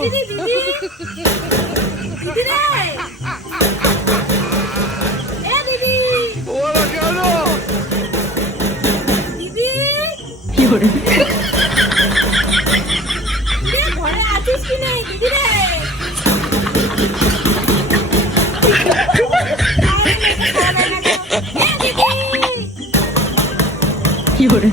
দিদি দিদি দিদি রে এ দিদি ওরা কেন? দিদি কি করে দিদি ঘরে আছিস কি নেই দিদি রে এ দিদি কি করে